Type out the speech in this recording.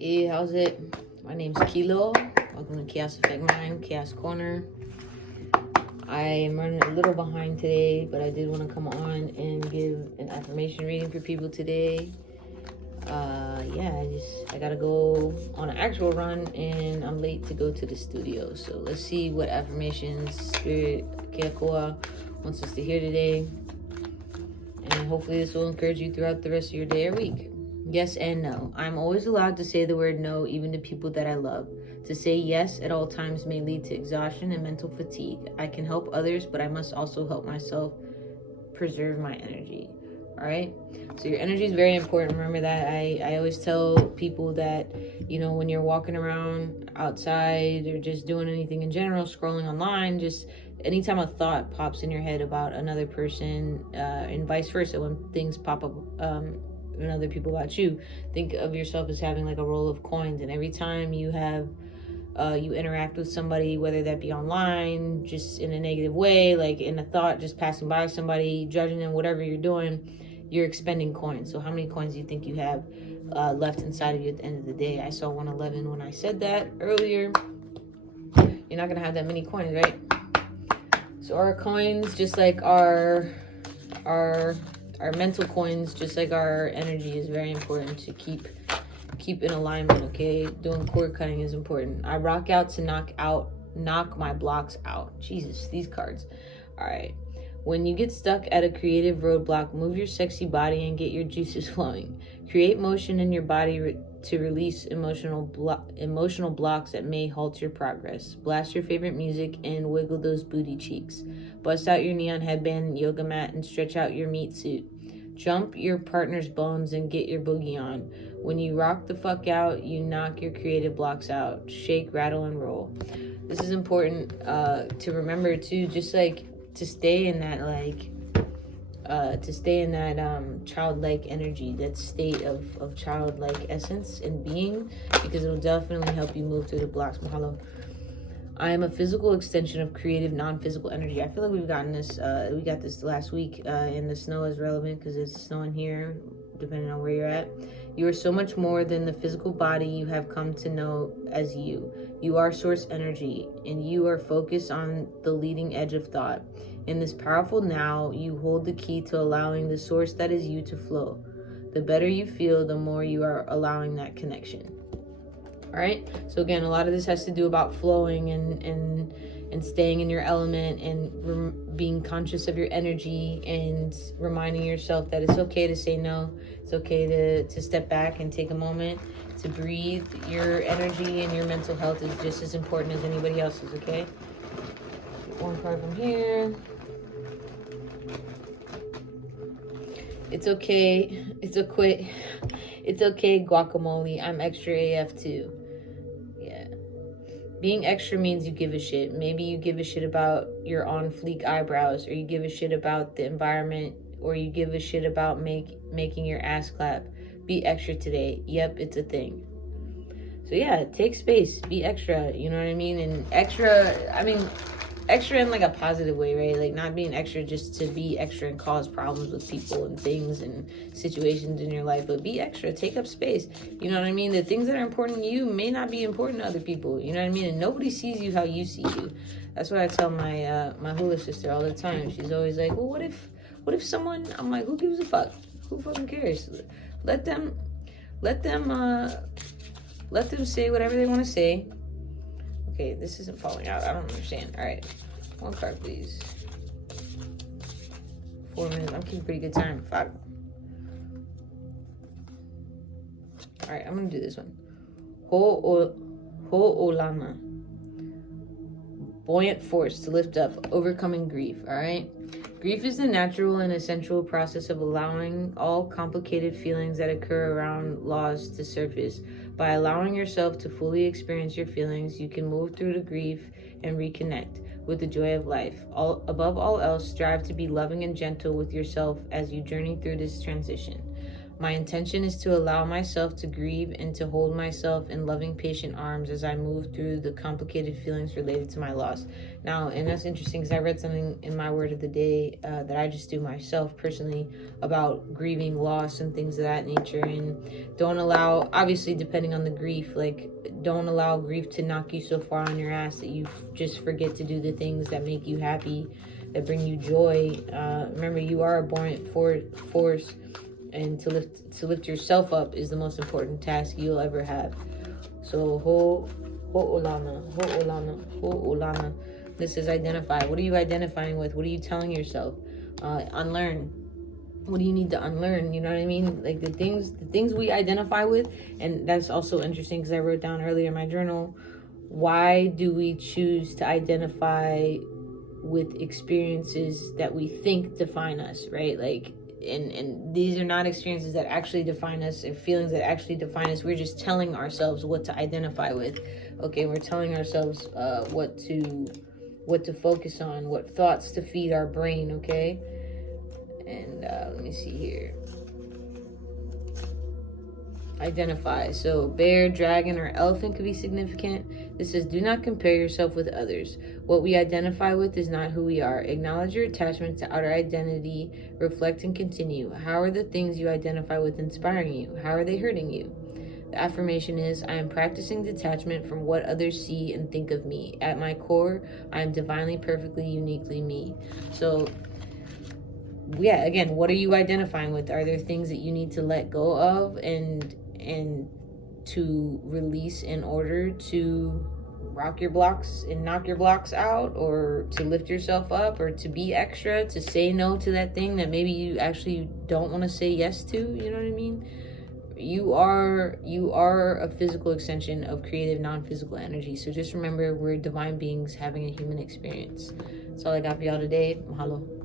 Hey, how's it? My name's Kilo. Welcome to Chaos Effect Mind, Chaos Corner. I am running a little behind today, but I did want to come on and give an affirmation reading for people today. I gotta go on an actual run, and I'm late to go to the studio. So let's see what affirmations Spirit Keakoa wants us to hear today. And hopefully this will encourage you throughout the rest of your day or week. Yes and no. I'm always allowed to say the word no, even to people that I love. To say yes at all times may lead to exhaustion and mental fatigue. I can help others, but I must also help myself preserve my energy. All right. So your energy is very important. Remember that. I always tell people that, when you're walking around outside or just doing anything in general, scrolling online, just anytime a thought pops in your head about another person, and vice versa, when things pop up and other people about you, think of yourself as having like a roll of coins, and every time you have you interact with somebody, whether that be online, just in a negative way, like in a thought, just passing by somebody, judging them, whatever you're doing, you're expending coins. So how many coins do you think you have left inside of you at the end of the day? I saw 111 when I said that earlier. You're not gonna have that many coins, right? So our coins, just like our mental coins, just like our energy, is very important to keep in alignment. Okay, doing cord cutting is important. I rock out to knock my blocks out. Jesus, these cards. All right. When you get stuck at a creative roadblock, move your sexy body and get your juices flowing. Create motion in your body to release emotional blocks that may halt your progress. Blast your favorite music and wiggle those booty cheeks. Bust out your neon headband and yoga mat and stretch out your meat suit. Jump your partner's bones and get your boogie on. When you rock the fuck out, you knock your creative blocks out. Shake, rattle, and roll. This is important to remember too, just like to stay in that childlike energy, that state of childlike essence and being, because it'll definitely help you move through the blocks. Mahalo. I am a physical extension of creative, non-physical energy. I feel like we got this last week, and the snow is relevant because it's snowing here, depending on where you're at. You are so much more than the physical body you have come to know as you. You are source energy, and you are focused on the leading edge of thought. In this powerful now, you hold the key to allowing the source that is you to flow. The better you feel, the more you are allowing that connection. All right. So again, a lot of this has to do about flowing and staying in your element, and being conscious of your energy, and reminding yourself that it's okay to say no. It's okay to step back and take a moment to breathe. Your energy and your mental health is just as important as anybody else's. Okay. Get one card from here. It's okay. It's okay, guacamole. I'm extra AF too. Yeah. Being extra means you give a shit. Maybe you give a shit about your on fleek eyebrows, or you give a shit about the environment, or you give a shit about making your ass clap. Be extra today. Yep, it's a thing. So yeah, take space. Be extra. You know what I mean? And extra in like a positive way, right? Like not being extra just to be extra and cause problems with people and things and situations in your life, but be extra, take up space. You know what I mean? The things that are important to you may not be important to other people. You know what I mean? And nobody sees you how you see you. That's what I tell my my hula sister all the time. She's always like, well, what if someone? I'm like, who gives a fuck? Who fucking cares? Let them say whatever they want to say. Okay, this isn't falling out. I don't understand. All right. One card, please. 4 minutes. I'm keeping pretty good time. 5. All right, I'm going to do this one. Ho'olama. Buoyant force to lift up, overcoming grief. All right? Grief is the natural and essential process of allowing all complicated feelings that occur around loss to surface. By allowing yourself to fully experience your feelings, you can move through the grief and reconnect with the joy of life. Above all else, strive to be loving and gentle with yourself as you journey through this transition. My intention is to allow myself to grieve and to hold myself in loving, patient arms as I move through the complicated feelings related to my loss. Now, and that's interesting because I read something in my word of the day that I just do myself personally about grieving loss and things of that nature. And don't allow, obviously, depending on the grief, like, don't allow grief to knock you so far on your ass that you just forget to do the things that make you happy, that bring you joy. Remember, you are a buoyant force, and to lift yourself up is the most important task you'll ever have. So ho olana. This is identify. What are you identifying with? What are you telling yourself? Unlearn. What do you need to unlearn? You know what I mean? Like the things we identify with. And that's also interesting because I wrote down earlier in my journal, why do we choose to identify with experiences that we think define us, right? Like, and these are not experiences that actually define us and feelings that actually define us. We're just telling ourselves what to identify with. Okay, we're telling ourselves what to focus on, what thoughts to feed our brain. Okay, and let me see here. Identify. So bear, dragon, or elephant could be significant. This says, do not compare yourself with others. What we identify with is not who we are. Acknowledge your attachment to outer identity. Reflect and continue. How are the things you identify with inspiring you? How are they hurting you? The affirmation is, I am practicing detachment from what others see and think of me. At my core, I am divinely, perfectly, uniquely me. So yeah, again, what are you identifying with? Are there things that you need to let go of and to release in order to rock your blocks and knock your blocks out, or to lift yourself up, or to be extra, to say no to that thing that maybe you actually don't want to say yes to? You know what I mean? You are a physical extension of creative non-physical energy. So just remember, we're divine beings having a human experience. That's all I got for y'all today. Mahalo.